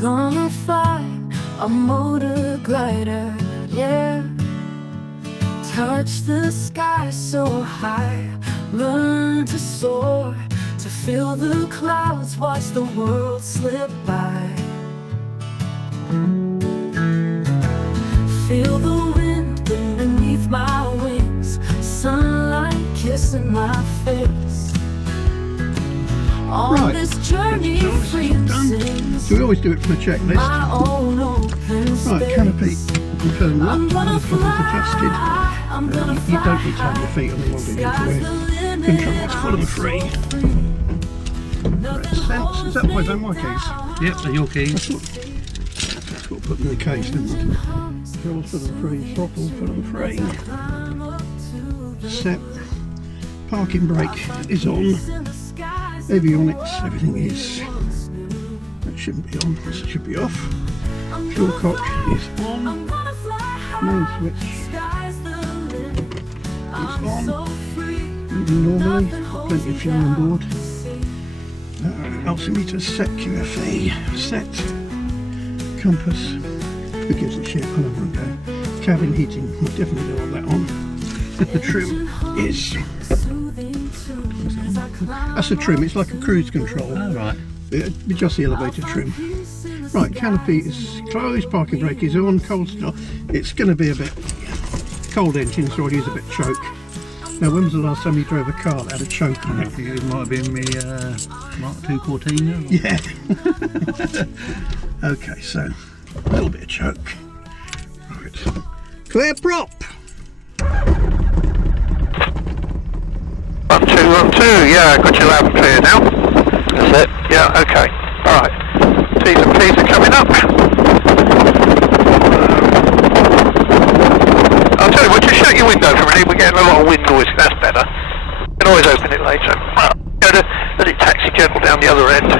gonna fly a motor glider, yeah. Touch the sky so high, learn to soar, to feel the clouds, watch the world slip by. Feel the wind beneath my wings, sunlight kissing my face. On this journey, freedom sings. So we always do it from a checklist. My own open space. Right, canopy. Confirm that. I'm gonna The foot is adjusted. I'm gonna You don't need to have your feet on the wall, do you? Controls full of free. Red sense. Is that my van, my keys? Yep, they're your keys. That's what we put in the case, didn't we? Controls full of free. Throttle full of free. Set. Parking brake is on. Avionics, everything is. That shouldn't be on, this should be off. Fuel cock is on. Main switch is on. Even normally, plenty of fuel on board. Altimeter set, QFE set. Compass, who gives a shit, I won't go. Cabin heating, we'll definitely don't want that on. The trim is... That's a trim, it's like a cruise control. Oh, right. Just the elevator trim. Right, canopy is closed, parking brake is on, cold start. It's going to be a bit cold engine, so I'll use a bit of choke. Now, when was the last time you drove a car that had a choke on it? It might have been me Mark II Cortina. Yeah. Okay, so a little bit of choke. Right. Clear prop. 1 2 1 2, yeah, got you loud and clear now. That's it. Yeah, okay. Alright. T's and P's are coming up. I'll tell you what, just shut your window for a minute, we're getting a lot of wind noise, that's better. You can always open it later. Let it taxi gentle down the other end.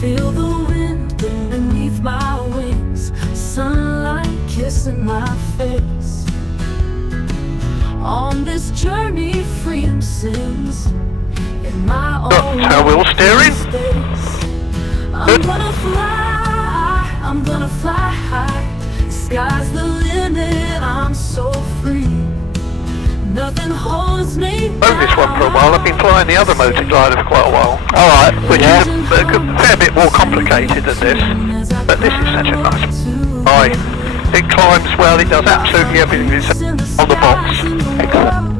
Feel the wind beneath my wings, sunlight kissing my face. On this journey, freedom sings in my own wheel steering. space. I'm gonna fly high. Sky's the limit, I'm so free. Nothing holds me I've owned this one for a while, I've been flying the other motor glider for quite a while. Alright, which is a fair bit more complicated than this. But this is such a nice fly. It climbs well, it does absolutely everything that's on the box. Excellent.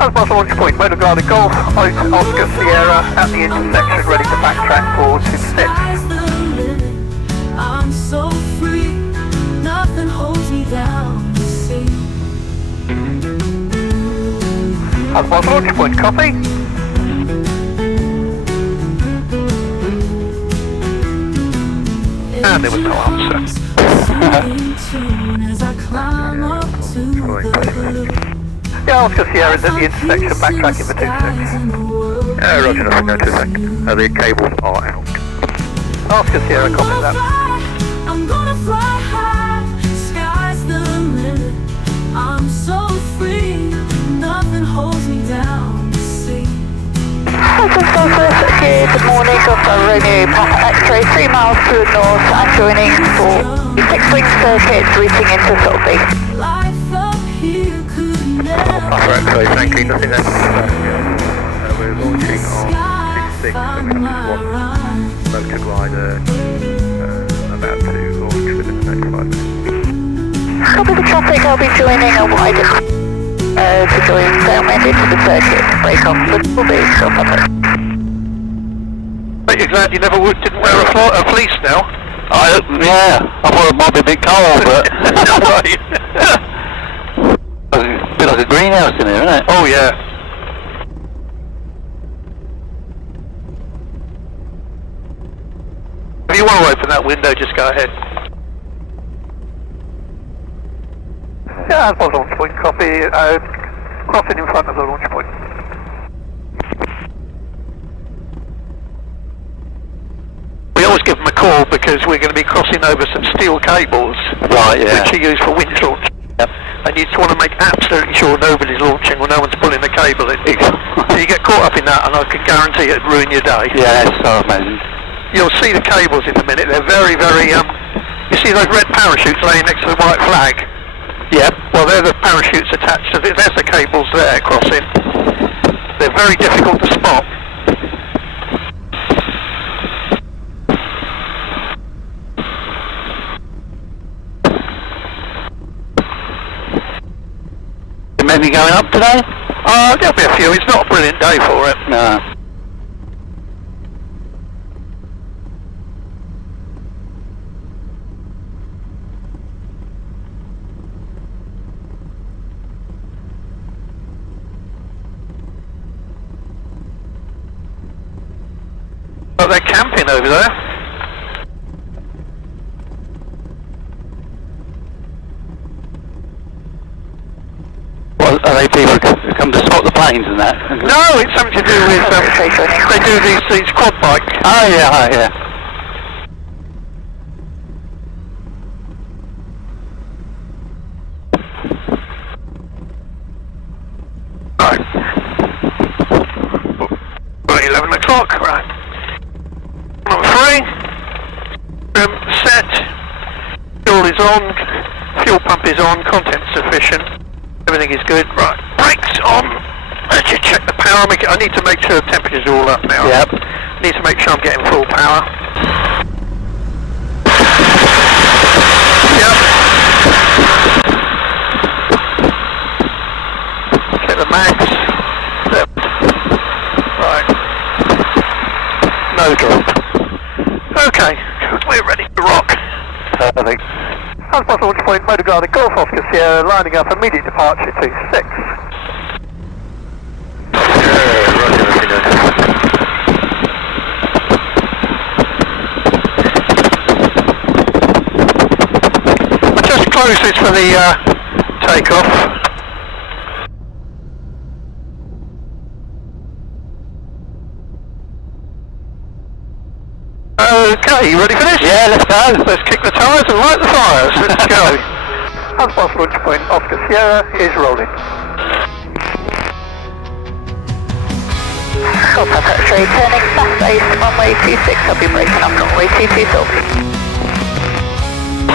As my launch point, motor glider Golf, Oscar Sierra at the intersection, ready to backtrack towards its set. I'm so free, nothing holds me down, you see. As my launch point, copy. And there was no answer. Yeah, Oscar Sierra is at the intersection, backtracking for 2 seconds. Roger, nothing, no 2 seconds. The cables are out. Oscar Sierra, copy that. I'm gonna fly high, sky's the limit. I'm so free, nothing holds me down, you see. Good morning, Golf Romeo, Papa X-ray, 3 miles to the north and joining for the 6-wing circuit, routing into Falke. Life up here could never Papa X-ray, thank you, nothing else. We're launching on 6-6, so we're going to motor glider about to launch within the next 5 minutes. Copy the traffic, I'll be joining a wider to join downwind into the circuit. Break off the Falke, Golf Papa. You're glad you never didn't wear a fleece now? Yeah, I thought it might be a bit cold, but a bit like a greenhouse in here, isn't it? Oh yeah. If you want to open that window, just go ahead. Yeah, that's launch point, copy. Crossing in front of the launch point. We always give them a call because we're going to be crossing over some steel cables, Right, yeah. which are used for wind launch. Yep. and you just want to make absolutely sure nobody's launching or no one's pulling the cable in. So you get caught up in that, and I can guarantee it'd ruin your day. Yeah, it's so amazing. You'll see the cables in a minute. They're very, very. You see those red parachutes laying next to the white flag? Yep. Well, they're the parachutes attached to it. There's the cables there crossing. They're very difficult to spot. Maybe going up today? There'll be a few. It's not a brilliant day for it. No. But they're camping over there. Well, are they people who come to spot the planes and that? No, it's something to do with, they do these quad bikes. Oh yeah, oh, yeah. Right. Well, 11 o'clock, right. Number 3. Set. Fuel is on. Fuel pump is on. Content's sufficient. Everything is good. Right. Brakes on. Let's just check the power. I need to make sure the temperature's all up now. Yep. Need to make sure I'm getting full power. Yep. Check the max. Yep. Right. No drop. Okay. We're ready to rock. Perfect. As possible launch point, motor guarding Golf Oscar Sierra, lining up immediate departure to 6. I just closed this for the takeoff. Okay, you ready for this? Yeah, let's go. Let's kick the tyres and light the fires. Let's go. As possible launch point, Oscar Sierra is rolling. Golf Papa X-ray turning fast base, runway 26, I'll be braking up runway 22 Falke.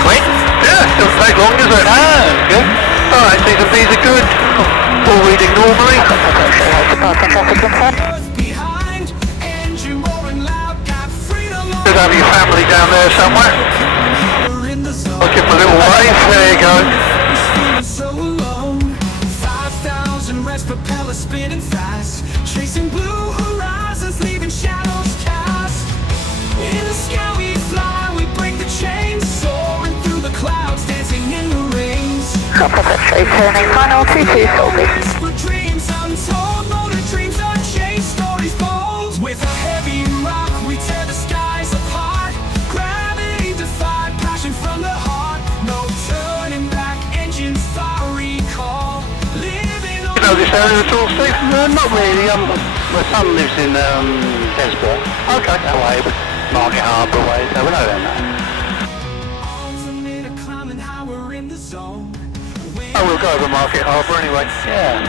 Quick? Yeah, doesn't take long, does it? Good. Alright, T's and B's are good. All reading normally. Golf Papa X-ray has departing traffic inside. Should have your family down there somewhere. I'll give them a little wave. There you go. Spinning fast, chasing blue horizons, leaving shadows cast. In the sky we fly, we break the chains, soaring through the clouds, dancing in the rings. Golf Papa X-ray turning final 22 Falke. For dreams untold, motor dreams unchanged, stories bold. With a heavy rock, we tear the skies apart. Gravity defied, passion from the heart. No turning back, engines fire recall. You know this area at all, Steve? Not really. My son lives in Desborough. Okay. That way, but Market Harbour way, so we know that. Oh, we'll go over Market Harbour anyway. Yeah.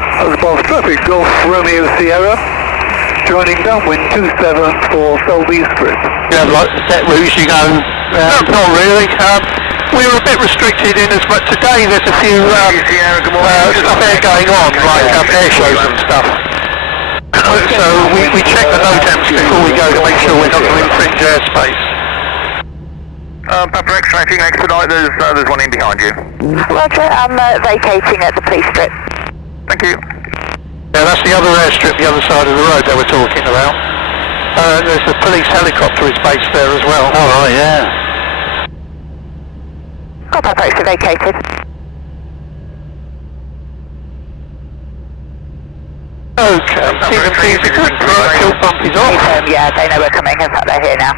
As above traffic, Golf Romeo Sierra, joining downwind 27 for Selby Express. You have like set routes you go No, not really. We were a bit restricted in as much today. There's a few stuff there going on, like air shows and stuff. So we check the NOTAMs before we go to make sure we're not going to infringe airspace. Papa X-ray, if you can expedite, there's one in behind you. Roger, I'm vacating at the police strip. Thank you. Yeah, that's the other airstrip, the other side of the road they were talking about. There's the police helicopter is based there as well. Oh, right, yeah. Golf Papa X-ray vacated. Okay, T&T's are good. Right, fuel pump is off. Yeah, they know we're coming, in fact they're here now.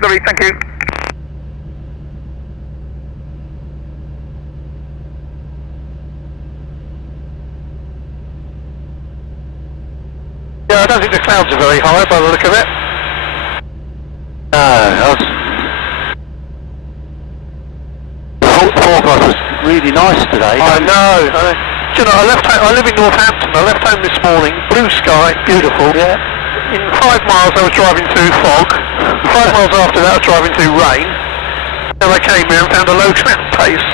Lovely, thank you. Yeah, I don't think the clouds are very high by the look of it. No, really nice today. I know. Do you know, I live in Northampton. I left home this morning, blue sky, beautiful. Yeah. In 5 miles I was driving through fog. 5 miles after that I was driving through rain. And I came here and found a low tram pace.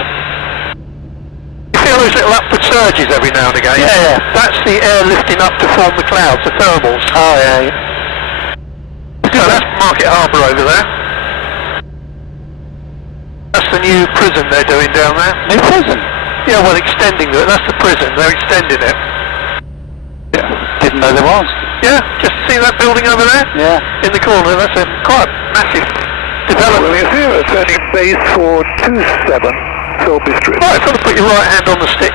You feel those little upward surges every now and again? Yeah. That's the air lifting up to form the clouds, the thermals. Oh yeah. So that's Market Harbour over there. That's the new prison they're doing down there. New prison? Yeah, well, extending it. That's the prison. They're extending it. Yeah. Didn't know there was. Yeah, just see that building over there? Yeah. In the corner. That's a quite massive development. Romeo Sierra, turning base for 27, Selby Street. Right, sort of put your right hand on the stick,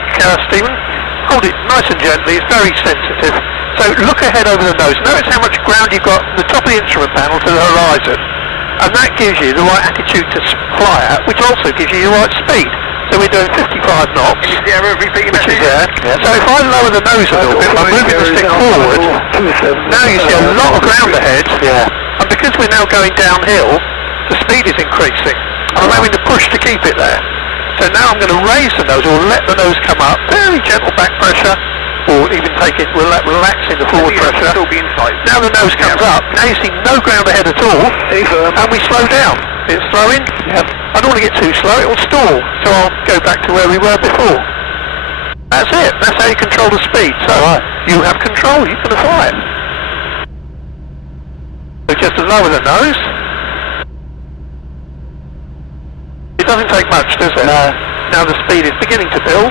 Stephen. Hold it nice and gently. It's very sensitive. So look ahead over the nose. Notice how much ground you've got from the top of the instrument panel to the horizon. And that gives you the right attitude to fly at, which also gives you the right speed. So we're doing 55 knots, which is there. So if I lower the nose a little bit, I'm moving the stick forward. Now you see a lot of ground ahead. Yeah. And because we're now going downhill, the speed is increasing. I'm having to push to keep it there. So now I'm going to raise the nose, or let the nose come up, very gentle back pressure, or even take it, relaxing the forward pressure. Now the nose comes up, now you see no ground ahead at all, and we slow down. It's slowing. Yep. I don't want to get too slow, it will stall, so I'll go back to where we were before. That's it, that's how you control the speed. So you have control, you can fly it. So just to lower the nose. It doesn't take much, does it? No. Now the speed is beginning to build.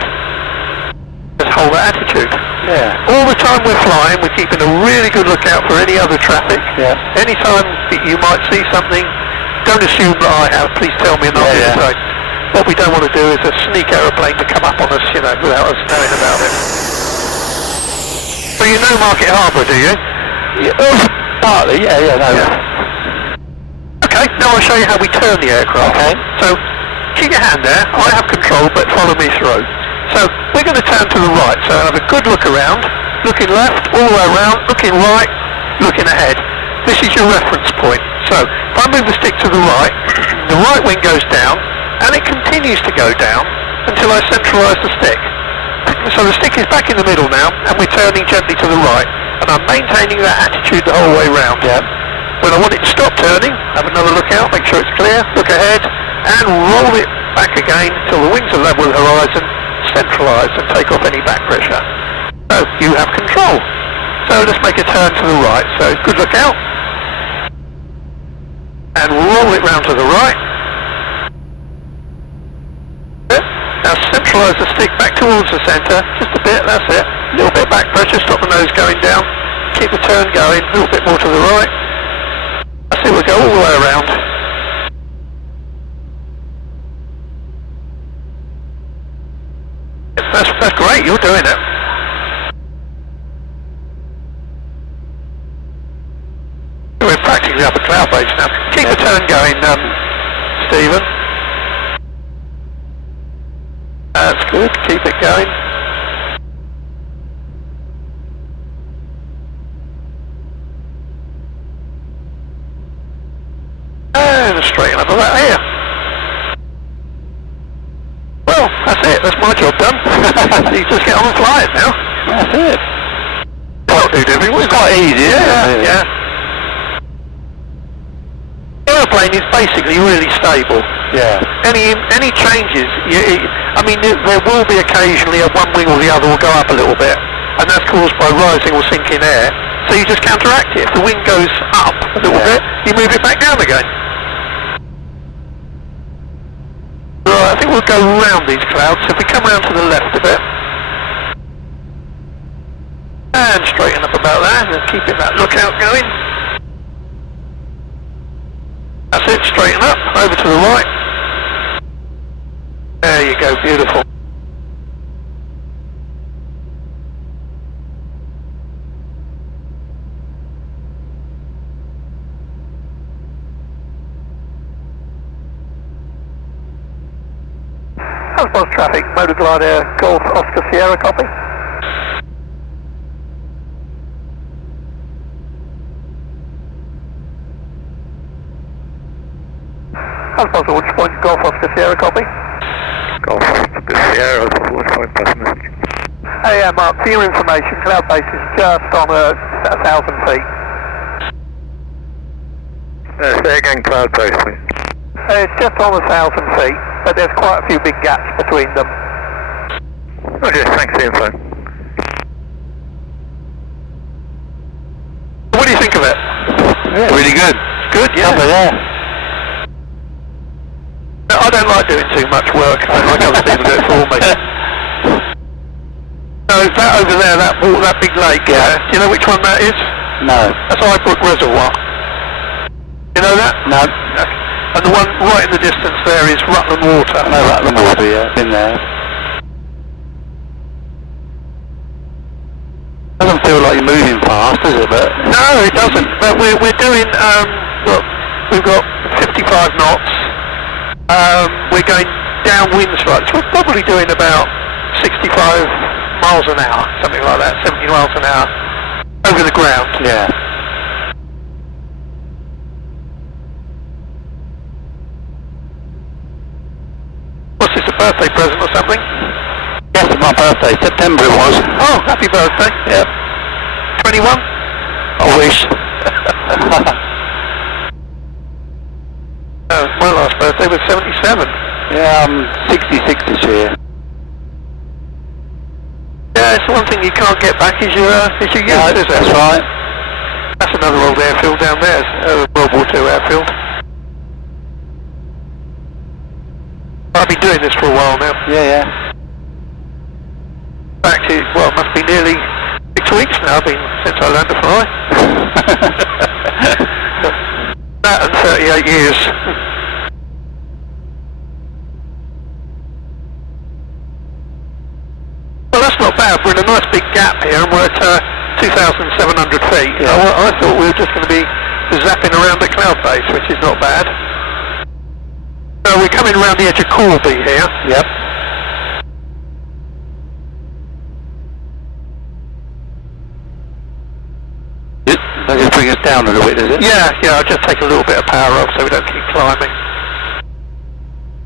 Just hold that attitude. Yeah. All the time we're flying, we're keeping a really good lookout for any other traffic. Yeah. Anytime you might see something, don't assume that I have. Please tell me and I'll do the same. What we don't want to do is a sneak aeroplane to come up on us, you know, without us knowing about it. So you know Market Harbour, do you? Yeah. Partly, yeah, no. Yeah. Okay, now I'll show you how we turn the aircraft. Okay. So keep your hand there. I have control, but follow me through. So we're going to turn to the right. So have a good look around, looking left, all the way around, looking right, looking ahead. This is your reference point. So if I move the stick to the right wing goes down, and it continues to go down until I centralise the stick. So the stick is back in the middle now, and we're turning gently to the right, and I'm maintaining that attitude the whole way round. Yeah. When I want it to stop turning, have another look out, make sure it's clear, look ahead, and roll it back again till the wings are level with the horizon, centralise and take off any back pressure. So you have control. So let's make a turn to the right. So good look out. And roll it round to the right. Now centralise the stick back towards the centre, just a bit, that's it. A little bit back pressure, stop the nose going down. Keep the turn going, a little bit more to the right. That's it, we'll go all the way around. That's great, you're doing it. We're practically up a cloud base now. Keep the turn going, Stephen. That's good, keep it going. And straighten up about here. Well, that's it, that's my job done. You just get on and fly it now. That's it. Can't do different. It's quite easy, isn't it? Yeah. The aeroplane is basically really stable. Yeah. Any changes, I mean, there will be occasionally one wing or the other will go up a little bit, and that's caused by rising or sinking air. So you just counteract it. If the wing goes up a little bit, you move it back down again. Right, I think we'll go round these clouds. So if we come round to the left a bit, and straighten up about that, and keeping that lookout going. That's it, straighten up, over to the right. There you go, beautiful. How's traffic? Motor Glider Golf Oscar Sierra, copy. How's Boswell, which point Golf Oscar Sierra, copy. Golf Sierra 45 plus message. Hey, Mark, for your information, cloudbase is just on 1,000 feet. Say again, cloud base, please. It's just on 1,000 feet, but there's quite a few big gaps between them. Okay, thanks for the info. What do you think of it? Yeah, really good. Good, yeah. Lovely, yeah. No, I don't like doing too much work. I like other people do it for me. So that over there, that big lake, Yeah. do you know which one that is? No. That's Highbrook Reservoir. You know that? No. And the one right in the distance there is Rutland Water. No, Rutland Water, yeah. Been there. Doesn't feel like you're moving fast, does it? But No, it doesn't. But we're doing, look, we've got 55 knots. We're going downwind slightly. So we're probably doing about 65 miles an hour, something like that, 70 miles an hour over the ground. yeah. What's this, a birthday present or something? Yes, it's my birthday. September it was. Oh, happy birthday. Yep. 21? I wish. My last birthday was 77. Yeah, I'm 66 this year. Yeah, it's the one thing you can't get back is your youth, Yeah, is it? that's right. That's another old airfield down there, World War II airfield. I've been doing this for a while now. Yeah, yeah. In fact, it must be nearly 6 weeks now since I learned to fly. That and 38 years. Well, that's not bad. We're in a nice big gap here, and we're at 2,700 feet. Yeah. I thought we were just going to be zapping around the cloud base, which is not bad. So we're coming around the edge of Corby here. Yep. That just bring us down a little bit, does it? Yeah, I'll just take a little bit of power off so we don't keep climbing.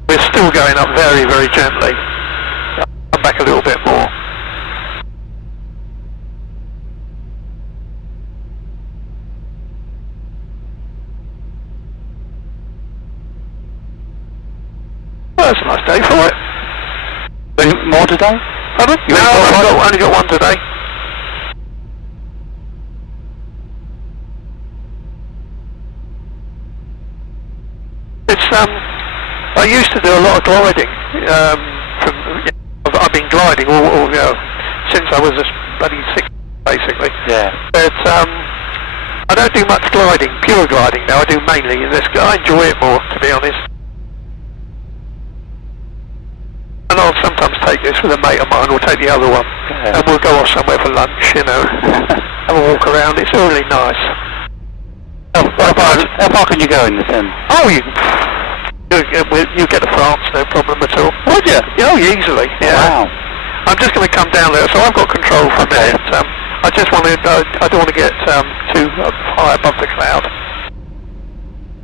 We're still going up very, very gently. Come back a little bit more. Well, that's a nice day for it. Any more today? Pardon? You No, ain't got one? I've only got one today. It's I used to do a lot of gliding. I've been gliding all since I was a bloody 6, basically. Yeah. But I don't do much gliding, pure gliding now. I do mainly this. I enjoy it more, to be honest. And I'll sometimes take this with a mate of mine, or take the other one, and we'll go off somewhere for lunch, have a walk around. It's really nice. How far can you go in this end? Oh, you get to France, no problem at all. Would you? Oh, easily. Yeah. Wow. I'm just going to come down there, so I've got control for a minute. I just want to. I don't want to get too high above the cloud.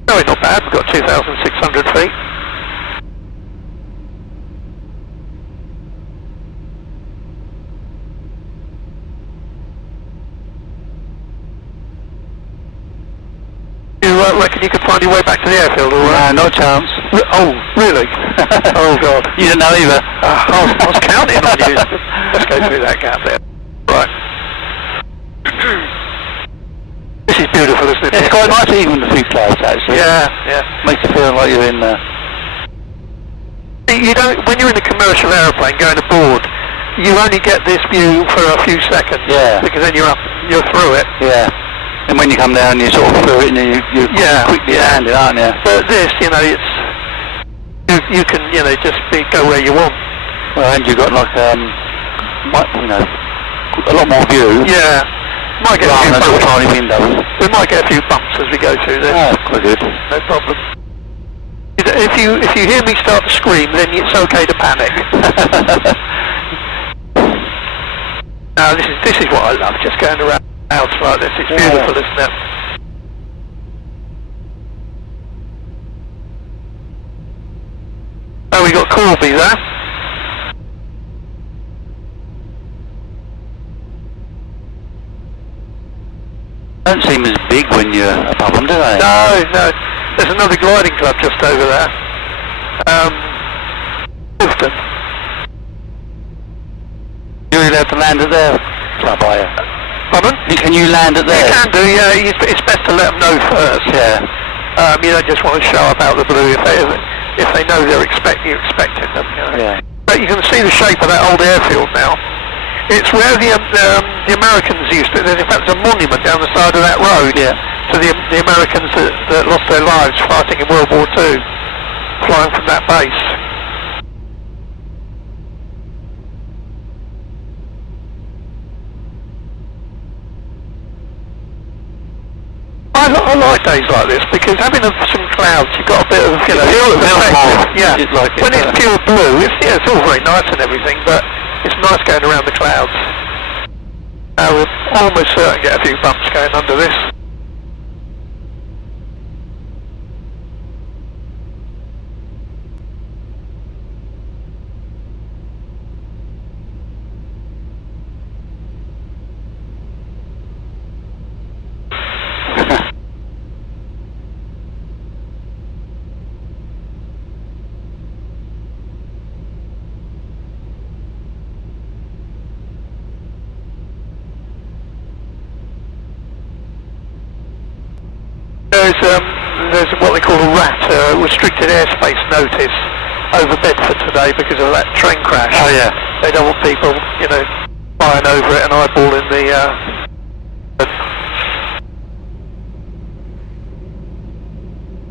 No, it's not bad. We've got 2,600 feet. You reckon you could find your way back to the airfield, or Nah, no chance. Oh, really? Oh, God. You didn't know either. I was counting on you. Let's go through that gap there. Right. This is beautiful, isn't it? It's quite nice even the few clouds actually. Yeah. Makes you feel like you're in there. You don't. When you're in a commercial aeroplane going aboard, you only get this view for a few seconds. Yeah. Because then you're through it. Yeah. And when you come down, you sort of through it, and you quickly land it, aren't you? But this, it's you can just go where you want. Well, and you've got like a lot more view. Yeah. Might get a few Rather than bumps. tiny windows. We might get a few bumps as we go through this. Oh, quite good. No problem. If you hear me start to scream, then it's okay to panic. No, this is what I love, just going around clouds like this. It's beautiful, isn't it? Oh, we got Corby there. Don't seem as big when you're above them, do they? No, no. There's another gliding club just over there. Clifton. You're allowed to land at their club, are you? Pardon? Can you land at You theirs? can do, yeah. It's best to let them know first. Yeah. You don't just want to show up out the blue if they know you're expecting them. You know? Yeah. But you can see the shape of that old airfield now. It's where the Americans used to. In fact, there's a monument down the side of that road to the Americans that lost their lives fighting in World War II, flying from that base. I like days like this because having some clouds, you've got a bit of, you know, perspective. Yeah. When it's pure blue, it's all very nice and everything, but it's nice going around the clouds. We'll almost certain get a few bumps going under this. There's what they call a RAT, restricted airspace notice, over Bedford today because of that train crash. Oh yeah. They don't want people, you know, flying over it and eyeballing the...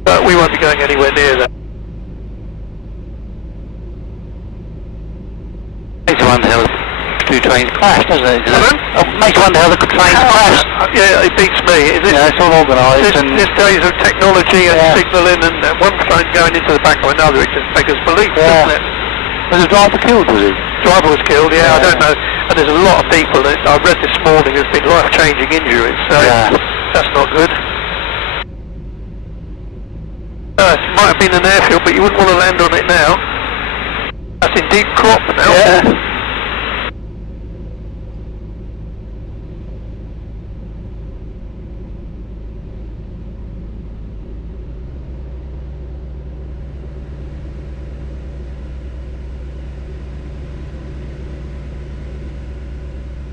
But we won't be going anywhere near that. Makes you wonder how the two trains crash, doesn't it? Makes you wonder how the trains crash. Yeah, it beats me. It's all organised. This days of technology and signalling and one train going into the back of another, it just beggars belief, doesn't it? Was the driver killed, was he? Driver was killed, I don't know. And there's a lot of people that I read this morning has been life-changing injuries, so that's not good. It might have been an airfield, but you wouldn't want to land on it now. That's in deep crop now. Yeah.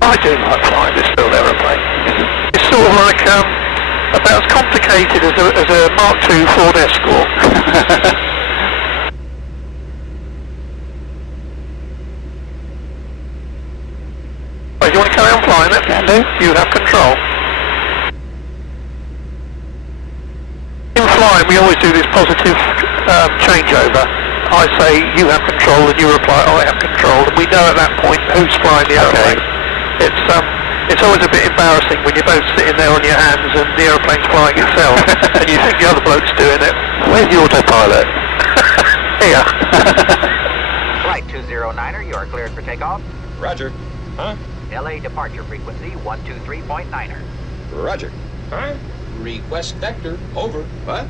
I do like flying this little aeroplane. It's sort of like about as complicated as a Mark II Ford Escort. Well, do you want to carry on flying it? Can do. You have control. In flying, we always do this positive changeover. I say you have control, and you reply I have control, and we know at that point who's flying the aeroplane. It's always a bit embarrassing when you're both sitting there on your hands and the aeroplane's flying itself and you think the other bloke's doing it. Where's the autopilot? Here. Flight 209er, you are cleared for takeoff. Roger. Huh? LA departure frequency 123.9er. Roger. Huh? Request vector. Over. What?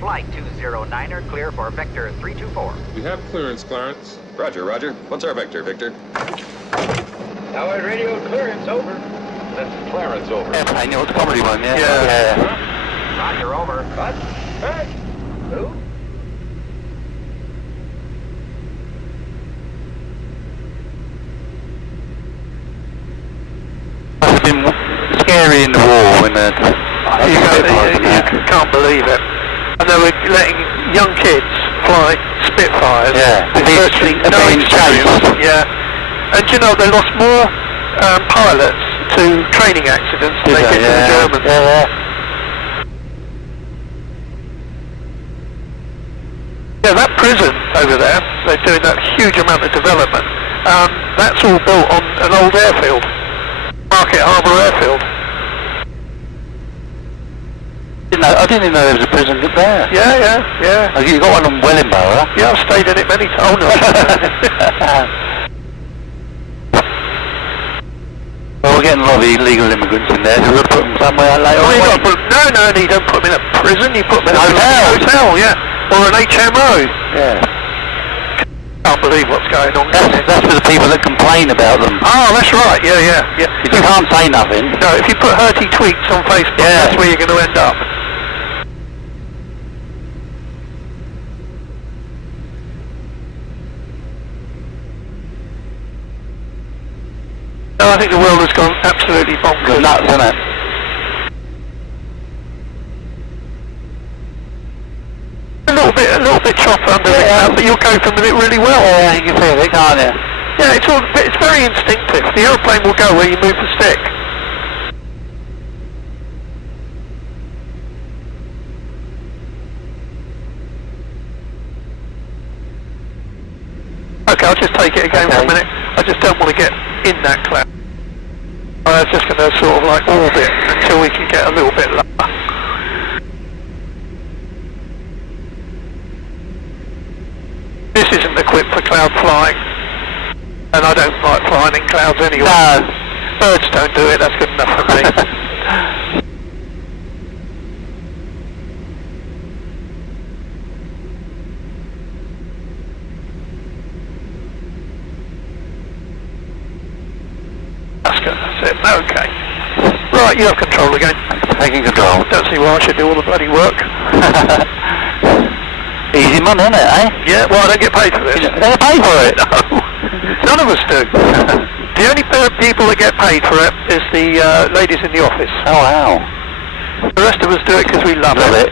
Flight 209er, clear for vector 324. We have clearance, Clarence. Roger, Roger. What's our vector, Victor? Tower radio clearance, over. That's Clarence, over. Airplane, the comedy one, yeah? Yeah. Roger, over. What? Hey! Who? Must have been scary in the war when You can't believe it. And they were letting young kids fly Spitfires. Yeah. With virtually no experience. Yeah. And you know, they lost more pilots to training accidents than they did to the Germans. Yeah, that prison over there, they're doing that huge amount of development. That's all built on an old airfield, Market Harbour Airfield. I didn't even know there was a prison there. Yeah. Oh, you got one on Wellingborough? Yeah, I've stayed in it many times. Oh no. Well, we're getting a lot of illegal immigrants in there, so we'll put them somewhere later on. No, you don't put them in a prison, you put them in a hotel, yeah. Or an HMO. Yeah. Can't believe what's going on. That's for the people that complain about them. Oh, that's right, yeah. You can't say nothing. No, if you put Hurty Tweets on Facebook, that's where you're going to end up. No, I think the world has gone absolutely bonkers. It's nuts, isn't it? A little bit choppy under the cloud, but you'll go from it really well. Yeah, you can feel it, can't you? Yeah, it's very instinctive. The aeroplane will go where you move the stick. Okay, I'll just take it again for a minute. I just don't want to get in that cloud. I'm just going to sort of like orbit until we can get a little bit lower. This isn't equipped for cloud flying, and I don't like flying in clouds anyway. No. Birds don't do it, that's good enough for me. That's good, that's it, okay. Right, you have control again. Taking control. Don't see why I should do all the bloody work. Easy money, isn't it, eh? Yeah, well, I don't get paid for this. You don't pay for it? No, none of us do. The only people that get paid for it is the ladies in the office. Oh, wow. The rest of us do it because we love it.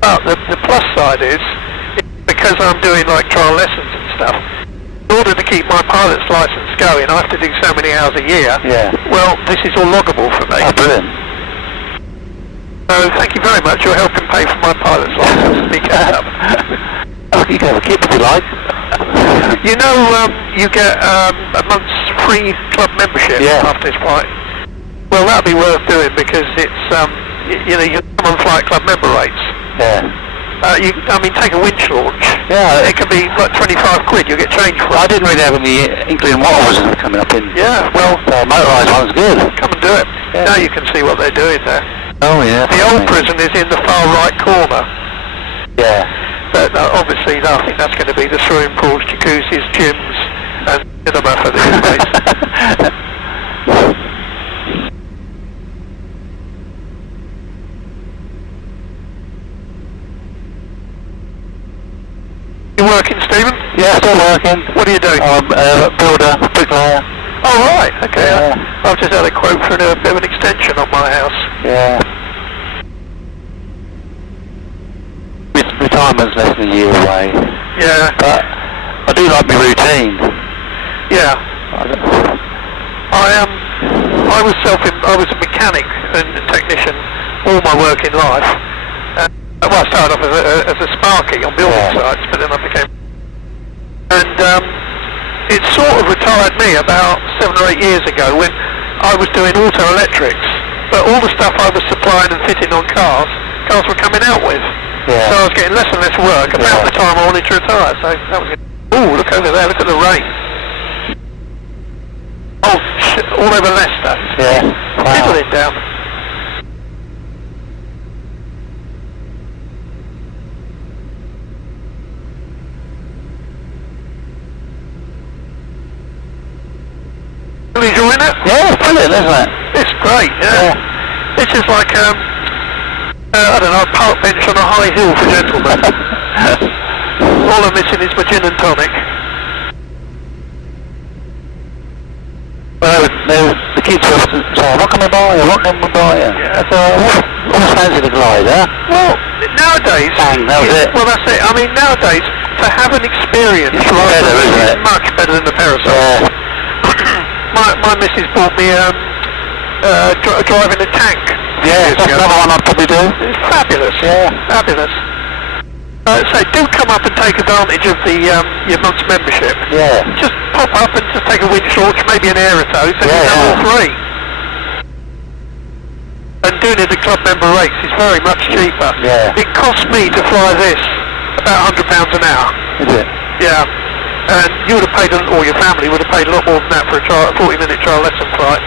But the plus side is, because I'm doing like trial lessons and stuff, in order to keep my pilot's license going, I have to do so many hours a year. Yeah. Well, this is all loggable for me. Oh, brilliant. So thank you very much. You're helping pay for my pilot's license. Speak up. Oh, you can have a kip if you like. You know, you get a month's free club membership after this flight. Well, that'd be worth doing because it's, you know, you come on flight club member rates. Yeah. I mean, take a winch launch. Yeah. It can be like 25 quid. You'll get change for it. I didn't really have any inkling what I was coming up in. Yeah, well, motorised one's good. Come and do it. Yeah. Now you can see what they're doing there. Oh, yeah. The old prison is in the far right corner. Yeah. But obviously, I think that's going to be the swimming pools, jacuzzis, gyms, and cinema for this place. You working, Stephen? Yeah, still working. What are you doing? Builder, bricklayer. Oh, right, okay. Yeah. I've just had a quote for a bit of an extension on my house. Yeah. Retirement's less than a year away. Yeah. But I do like my routine. Yeah. I was a mechanic and a technician all my working life. Well, I started off as a sparky on building sites, but then I became... And it sort of retired me about 7 or 8 years ago when I was doing auto electrics, but all the stuff I was supplying and fitting on cars were coming out with. Yeah. So I was getting less and less work about the time I wanted to retire. So that was good. Ooh, look over there, look at the rain. Oh, shit, all over Leicester. Yeah. Wow. Fiddling down. Are you enjoying it? Yeah, it's brilliant, isn't it? It's great, yeah. This is like, I don't know, a park bench on a high hill for gentlemen. All I'm missing is my gin and tonic. Well, the kids were saying, what can we buy you? What can we buy you? Yeah. So, almost fancy the glider. Well, nowadays... Bang, that was it. Well, that's it. I mean, nowadays, to have an experience... It's better, isn't it? Much better than the parasol. Yeah. My missus bought me driving a tank. Yeah, that's another one I'd probably do. It's fabulous. Yeah. Fabulous. So do come up and take advantage of the your month's membership. Yeah. Just pop up and just take a winch launch, maybe an aerotow, so you have all three. And doing it at club member rates is very much cheaper. Yeah. It costs me to fly this about £100 an hour. Is it? Yeah. And you would have paid, or your family would have paid a lot more than that for a 40-minute trial lesson flight.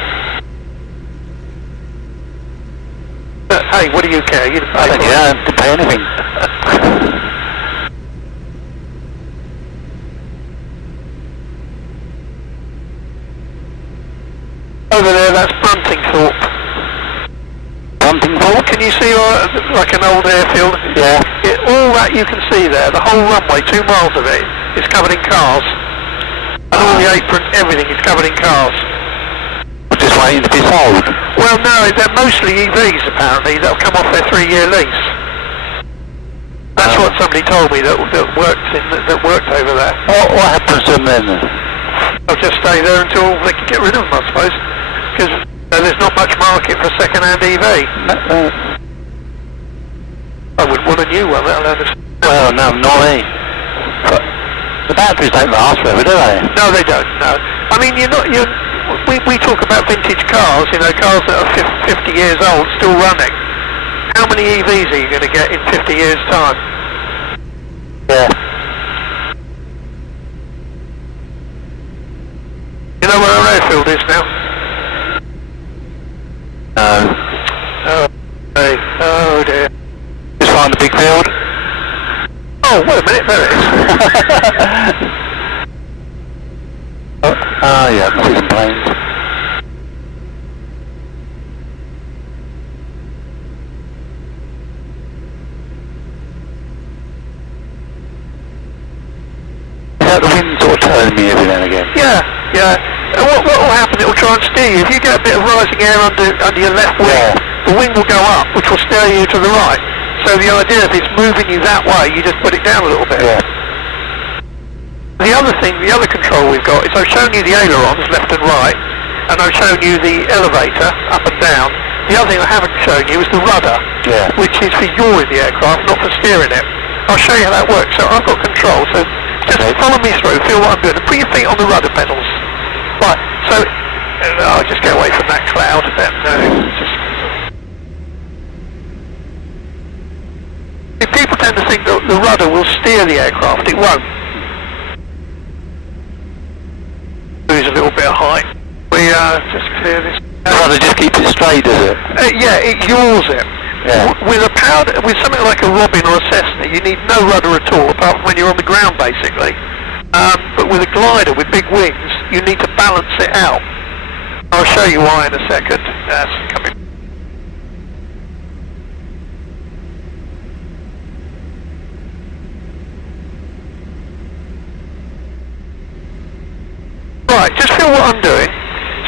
But hey, what do you care? You'd pay for it. Yeah, I didn't pay anything. over there, that's Buntingthorpe. Buntingthorpe? Can you see like an old airfield? Yeah. All that you can see there, the whole runway, 2 miles of it, is covered in cars. And all the apron, everything is covered in cars. Just waiting to be sold. Well, no, they're mostly EVs apparently that'll come off their 3-year lease. That's what somebody told me that worked over there. What happens to them then? They'll just stay there until they can get rid of them, I suppose. Because there's not much market for a second-hand EV. I wouldn't want a new one, let alone a... Well, no, not me. But the batteries don't last forever, do they? No, they don't, no. I mean, we talk about vintage cars, you know, cars that are 50 years old, still running. How many EVs are you going to get in 50 years' time? Yeah. You know where our airfield is now? No. Oh, hey. Oh dear. Just find the big field. Oh, wait a minute, there it is. Yeah, I can see some planes. The wind sort of turning me every now and again. Yeah, yeah. What will happen, it will try and steer you. If you get a bit of rising air under your left wing, the wind will go up, which will steer you to the right. So the idea of it's moving you that way, you just put it down a little bit. Yeah. The other thing, the other control we've got is I've shown you the ailerons, left and right, and I've shown you the elevator, up and down. The other thing I haven't shown you is the rudder, which is for yawing the aircraft, not for steering it. I'll show you how that works. So I've got control, so just follow me through, feel what I'm doing, and put your feet on the rudder pedals. Right, so I'll just get away from that cloud. If people tend to think that the rudder will steer the aircraft, it won't. Lose a little bit of height. We just clear this. The rudder just keeps it straight, does it? Yeah, it yaws it. Yeah. With something like a Robin or a Cessna, you need no rudder at all, apart from when you're on the ground, basically. But with a glider with big wings, you need to balance it out. I'll show you why in a second. That's coming. Right, just feel what I'm doing.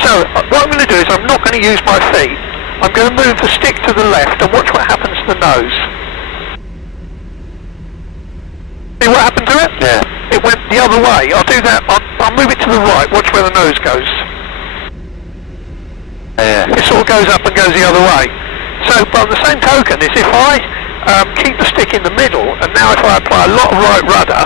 So, what I'm going to do is I'm not going to use my feet. I'm going to move the stick to the left and watch what happens to the nose. See what happened to it? Yeah. It went the other way. I'll do that. I'll move it to the right. Watch where the nose goes. Yeah. It sort of goes up and goes the other way. So, but on the same token, is if I keep the stick in the middle, and now if I apply a lot of right rudder,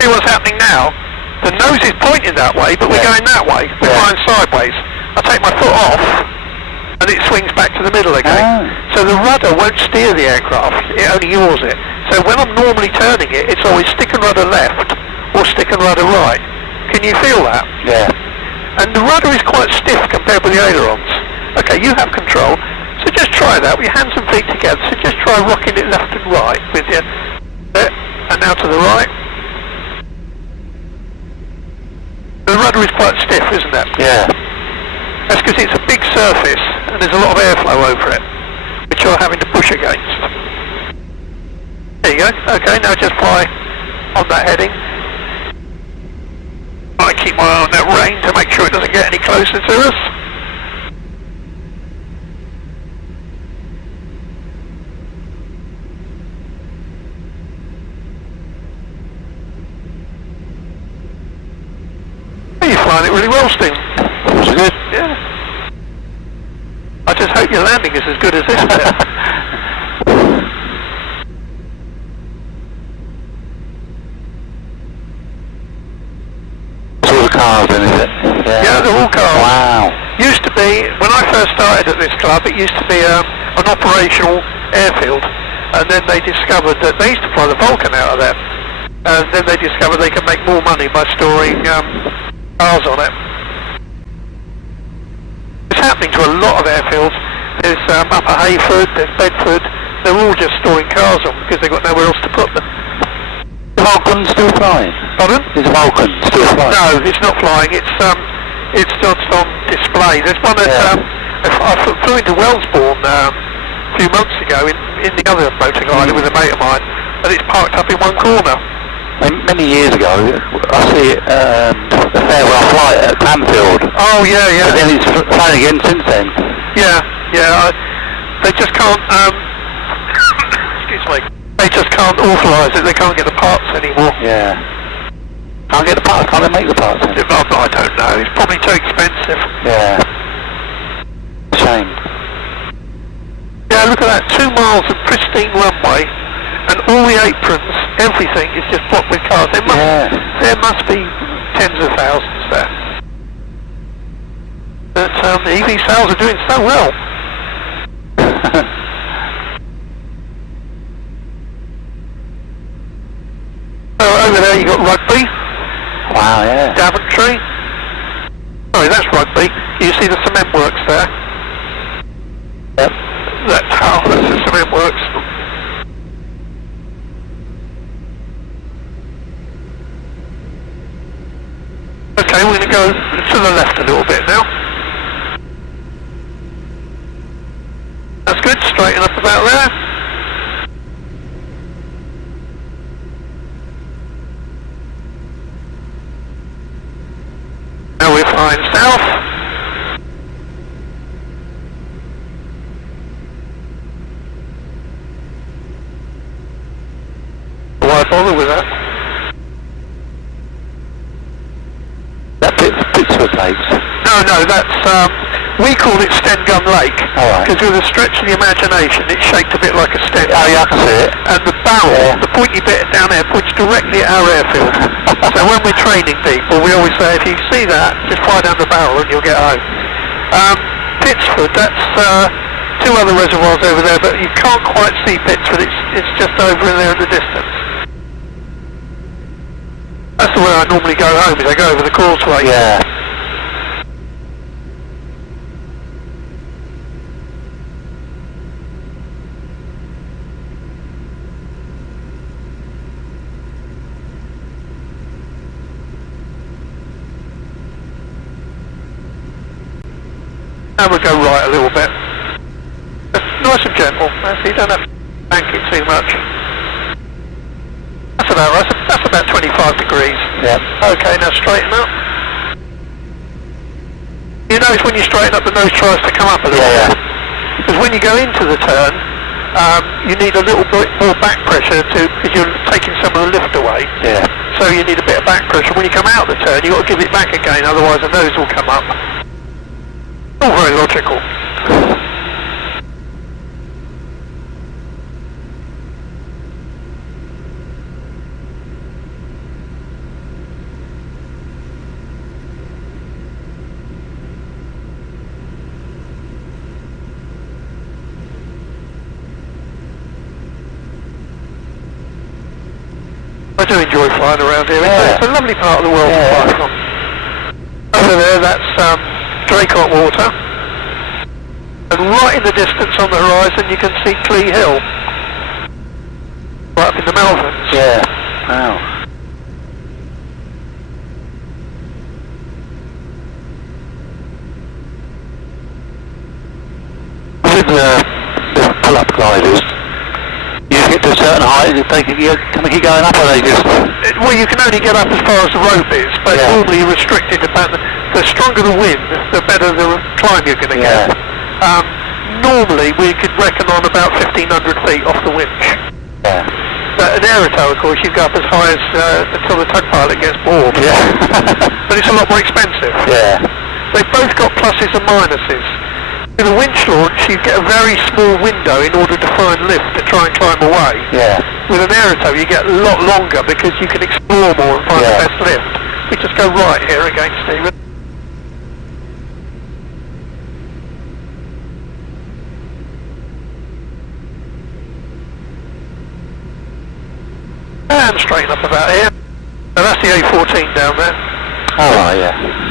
see what's happening now? The nose is pointing that way, but we're going that way. We're flying sideways. I take my foot off, and it swings back to the middle again. So the rudder won't steer the aircraft, it only yaws it. So when I'm normally turning it, it's always stick and rudder left, or stick and rudder right. Can you feel that? Yeah. And the rudder is quite stiff compared with the ailerons. Okay, you have control, so just try that with your hands and feet together. So just try rocking it left and right with your... And now to the right. The rudder is quite stiff, isn't it? Yeah. That's because it's a big surface and there's a lot of airflow over it, which you're having to push against. There you go. Okay, now just fly on that heading. I keep my eye on that rain to make sure it doesn't get any closer to us. You're flying it really well, Steve. Was it good? Yeah. I just hope your landing is as good as this bit. It's all the cars then, is it? Yeah, they're all cars. Wow. Used to be, when I first started at this club, it used to be an operational airfield, and then they discovered that they used to fly the Falcon out of there, and then they discovered they could make more money by storing cars on it. It's happening to a lot of airfields. There's Upper Hayford, there's Bedford, they're all just storing cars on because they've got nowhere else to put them. The Falcon's still flying? Pardon? Is the Falcon still flying? No, it's not flying, it's just on display. There's one at, I flew into Wellesbourne a few months ago in the other motor glider with a mate of mine, and it's parked up in one corner. Many years ago, I see it, the farewell flight at Cranfield. Oh yeah, yeah. But then it's flown again since then. Yeah, yeah. They just can't. Excuse me. They just can't authorise it. They can't get the parts anymore. Yeah. Can't get the parts. Can't they make the parts? I don't know. It's probably too expensive. Yeah. Shame. Yeah, look at that. 2 miles of pristine runway, and all the aprons, everything is just blocked with cars. There must be tens of thousands there. But EV sales are doing so well. So over there you got Rugby. Wow, yeah. Daventry. Sorry, that's Rugby. You see the cement works there? Yep. That's the cement works. Okay, we're going to go to the left a little bit now. That's good, straighten up about there. Now we're flying south. Why bother with that? That Pittsburgh Lakes. No, that's, we call it Stengun Lake. Alright. Because with a stretch of the imagination, it's shaped a bit like a Sten. Oh yeah, I can see it. And the barrel, the pointy bit down there, points directly at our airfield. So when we're training people, we always say, if you see that, just fire down the barrel and you'll get home. Pittsford, that's 2 other reservoirs over there, but you can't quite see Pittsford, it's just over in there in the distance. That's the way I normally go home, is I go over the causeway. Yeah. And we'll go right a little bit. Nice and gentle, so you don't have to bank it too much. That's about right, that's about 25 degrees. Yeah. Okay, now straighten up. You notice when you straighten up, the nose tries to come up a little bit. Because when you go into the turn, you need a little bit more back pressure because you're taking some of the lift away. Yeah. So you need a bit of back pressure. When you come out the turn, you've got to give it back again, otherwise the nose will come up. All very logical. I do enjoy flying around here. It's a lovely part of the world to fly from. Over there, that's Draycott Water, and right in the distance on the horizon you can see Clee Hill, right up in the Malverns. Yeah, wow. With the pull-up gliders, you get to a certain height, they can keep going up, or they just... Well, you can only get up as far as the rope is, but normally you're restricted about the stronger the wind, the better the climb you're going to get. Normally we could reckon on about 1,500 feet off the winch. Yeah. But an aerotow, of course, you go up as high as until the tug pilot gets bored. Yeah. But it's a lot more expensive. Yeah. They've both got pluses and minuses. With a winch launch, you get a very small window in order to find lift to try and climb away. Yeah. With an aerotow, you get a lot longer because you can explore more and find the best lift. We just go right here again, Stephen. And straighten up about here. And that's the A14 down there. Oh, right, yeah.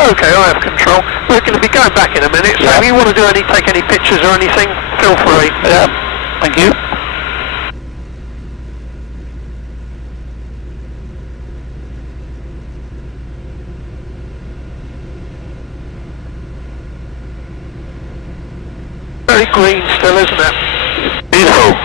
Okay, I have control. We're going to be going back in a minute, so if you want to take any pictures or anything, feel free. Yeah, thank you. very green still, isn't it? Beautiful.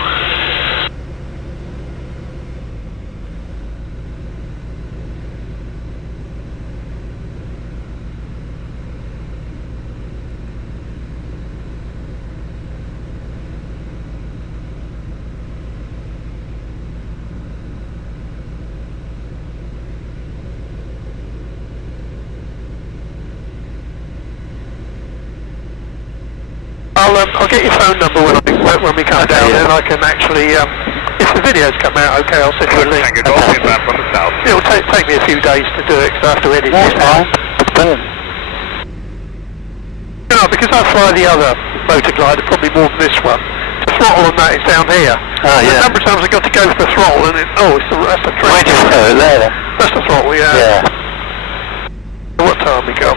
I'll get your phone number when we come down, and I can actually, if the videos come out okay, I'll send you a link. It'll take me a few days to do it, because I have to edit it out. You know, because I fly the other motor glider, probably more than this one, the throttle on that is down here. A number of times I got to go for the throttle, and that's the train. That's the throttle, yeah. What time we got?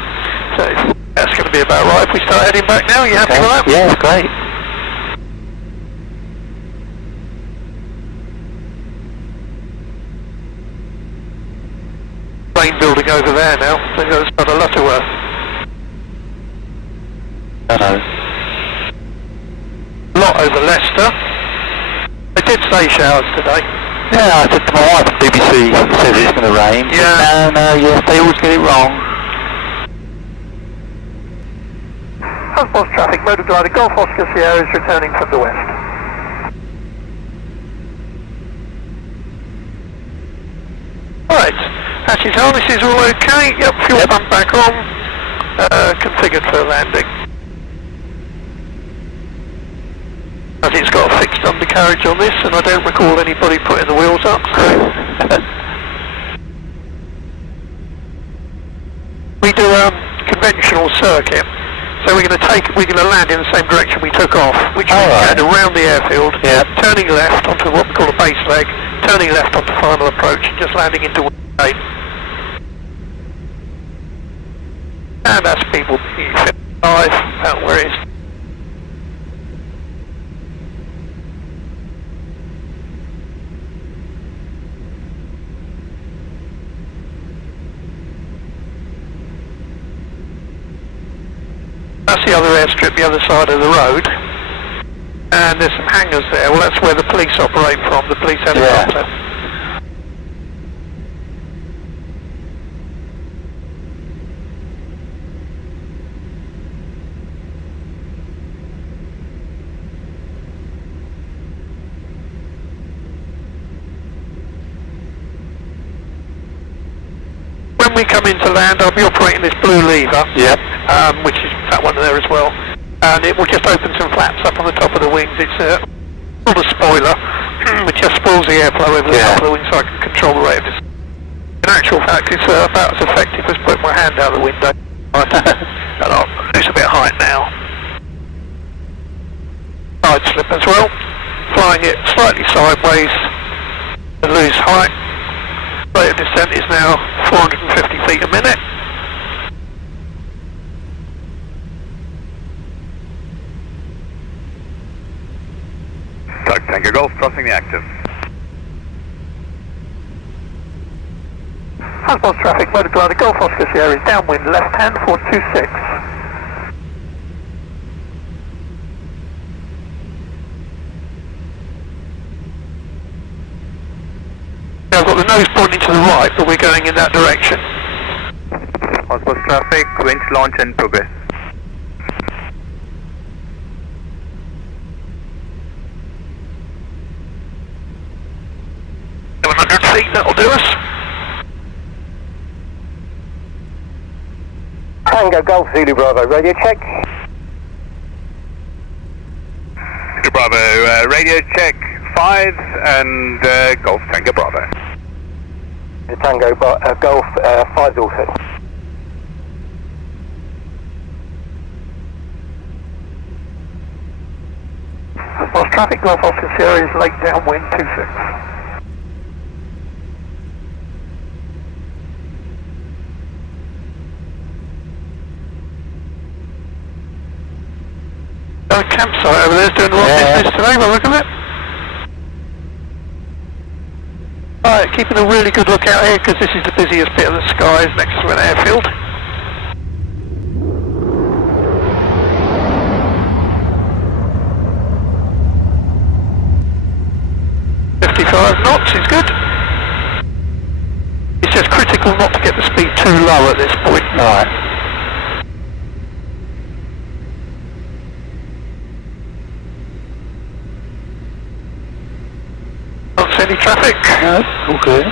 So that's going to be about right if we start heading back now. You happy with that? Yeah, great. Plane building over there now. I think that's got a Lutterworth. Lot over Leicester. They did say showers today. Yeah, I said to my wife, BBC said it's going to rain. Yeah. No, yes, they always get it wrong. Transport traffic, motor glider Golf Oscar Sierra is returning from the west. Right, hatches harnesses are all okay. Yep, fuel pump back on. Configured for landing. I think it's got a fixed undercarriage on this, and I don't recall anybody putting the wheels up. So. We do a conventional circuit. So we're going to land in the same direction we took off, which means going around the airfield, turning left onto what we call a base leg, turning left onto final approach, and just landing into Wing 8. And that's people 55, out where it is. That's the other airstrip, the other side of the road, and there's some hangars there. Well, that's where the police operate from, the police helicopter. When we come into land, I'll be operating this blue lever, which is that one there as well, and it will just open some flaps up on the top of the wings. It's not a spoiler, it just spoils the airflow over the top of the wings so I can control the rate of this. In actual fact, it's about as effective as putting my hand out the window. And I'll lose a bit of height now. Side slip as well, flying it slightly sideways to lose height. Rate of descent is now 450 feet a minute. Tango Golf crossing the active. Transport traffic, motor glider Golf Oscar Sierra is downwind left hand 426. I've got the nose pointing to the right, but we're going in that direction. Transport traffic, winch launch in progress. 100 feet, that'll do us. Tango Golf Zulu Bravo, radio check. Zulu Bravo, radio check 5 and Golf Tango Bravo. The Tango Golf 5 also. Lost traffic, Golf Oscar Sierra is late downwind 26. A campsite over there's doing a lot of business today, well look at it. Alright, keeping a really good look out here because this is the busiest bit of the skies next to an airfield. 35 knots is good. It's just critical not to get the speed too low at this point. Right. Not see any traffic. No, all good.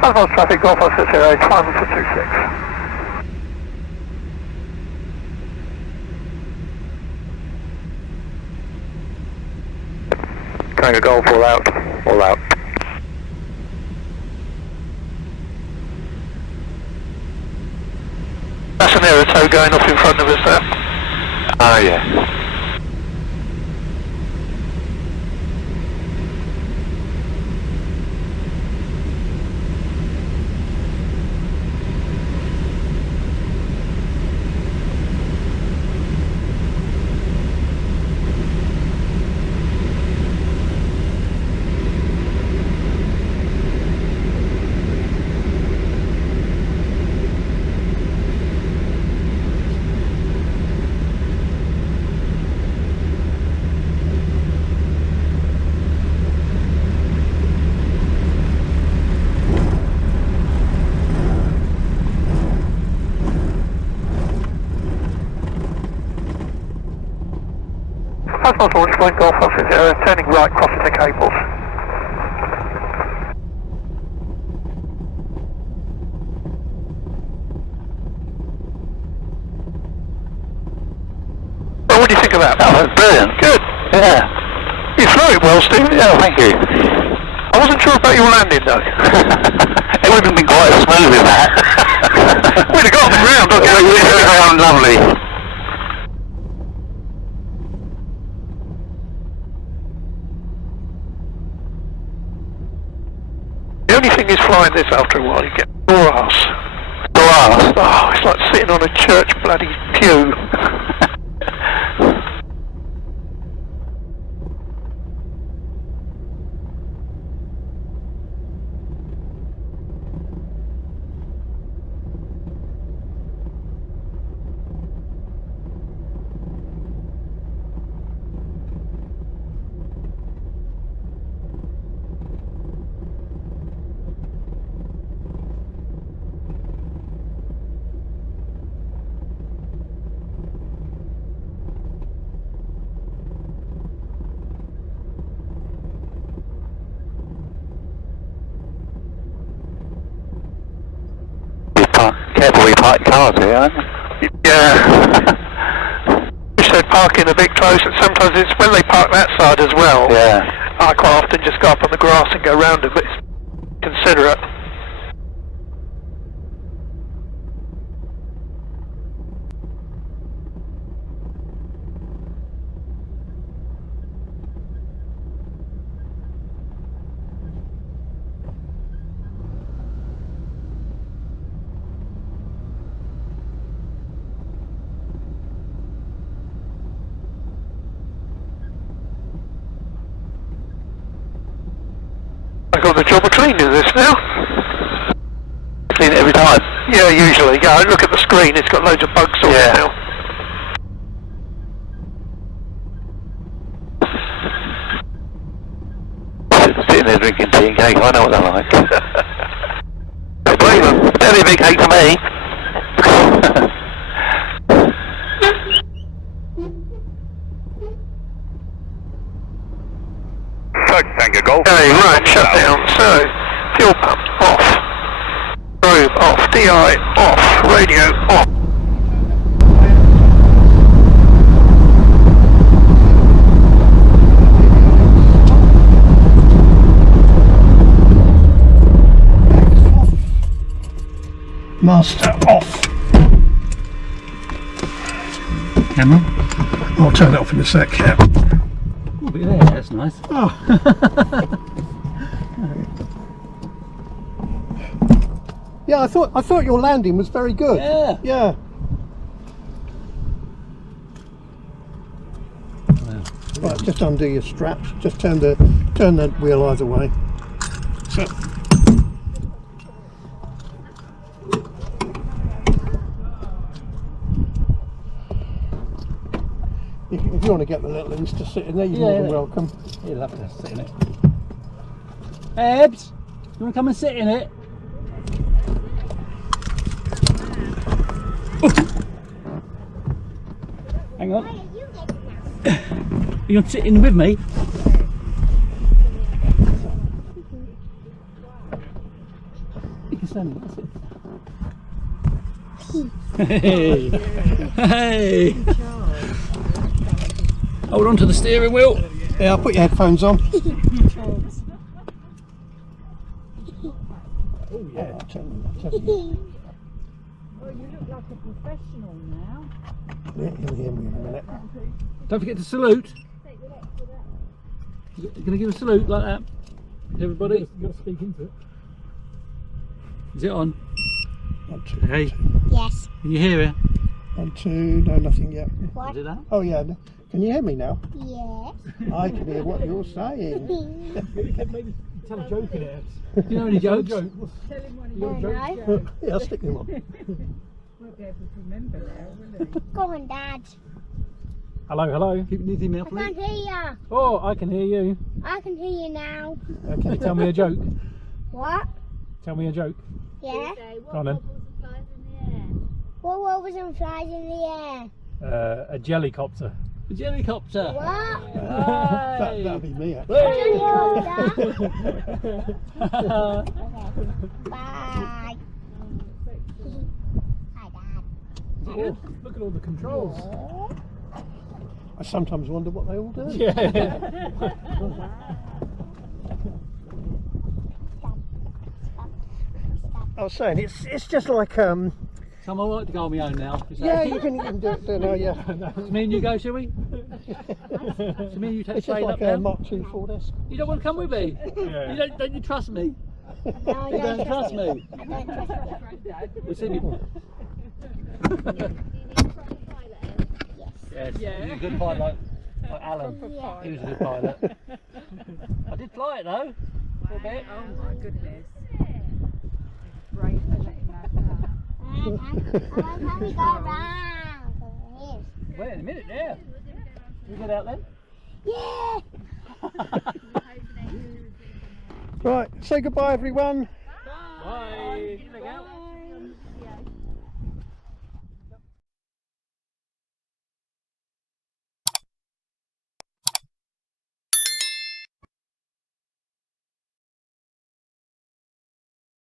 Advanced traffic, Golf 60, climb for 26. Tango Golf, all out, all out. That's an aero tow going off in front of us there. Oh yeah. Advanced launch point, Golf 60, turning right, crossing the cables. Well, what do you think of that? Oh, that's brilliant. Good. Yeah. You flew it well, Steve. Yeah, thank you. I wasn't sure about your landing though. It wouldn't have been quite as smooth as that. We'd have got on the ground. We'd have gone lovely. The only thing is flying this after a while, you get sore ass. Sore ass? Oh, it's like sitting on a church bloody pew. Careful where you park your cars here, aren't you? Yeah. Wish they'd park in a bit closer. Sometimes it's when they park that side as well. Yeah. I quite often just go up on the grass and go round them, but it's considerate. I've got the job of cleaning this now. Clean it every time? Yeah, usually. Yeah, look at the screen, it's got loads of bugs on it now. Sitting there drinking tea and cake, I know what they're like. Don't blame them. They'll be a big cake for me. Tango Golf. Okay, right, shut down. So, fuel pump off. Probe off. DI off. Radio off. Master off. Camera? I'll turn it off in a sec. Yeah. Oh, but there, that's nice. Oh. Yeah, I thought your landing was very good. Yeah. Yeah. Right, just undo your straps. Just turn the wheel either way. So. If you want to get the little ones to sit in there, you're more than welcome. He'll have to sit in it. Ebs, you want to come and sit in it? Hang on. You want to sit in with me? You can stand there, that's it. Hey! Hey! Hold on to the steering wheel. Yeah, I'll put your headphones on. Oh yeah. I'll turn them. Oh, you look like a professional now. Yeah, you'll hear me in a minute. Don't forget to salute. You're going to give a salute like that? Everybody? You've got to speak into it. Is it on? 1, 2. Hey. Yes. Can you hear it? 1, 2. No, nothing yet. What? Is it that? Oh yeah. Can you hear me now? Yes. I can hear what you're saying. Maybe tell a joke in it. You know any jokes? Tell him one of your jokes. Yeah, I'll stick them on. Won't be able to remember now, will he? Go on, Dad. Hello, hello. Keep your mouth, I can't hear you. Oh, I can hear you. I can hear you now. Okay, tell me a joke. What? Tell me a joke. Yeah? Go on then. What wobbles and flies in the air? A jellycopter. A jellycopter. What? That'll be me actually. Bye. Hi, Dad. Oh, look at all the controls. I sometimes wonder what they all do. Yeah. I was saying it's just like So I'm alright to go on my own now. yeah, you can do it now. Yeah. So me and you go, shall we? So me and you take It's just straight like up a now. Mark II Ford-esque. You don't want to come with me? Yeah. Don't you trust me? No, I You don't trust me? I don't trust you. We see me. Yes. Yes, he's a good pilot, like Alan. Yeah. He was a good pilot. I did fly it though, for a bit. Oh my goodness. Great for letting that go. How we go round? Well, in a minute now. We get out then? Yeah! Right, say goodbye everyone. Bye. Bye.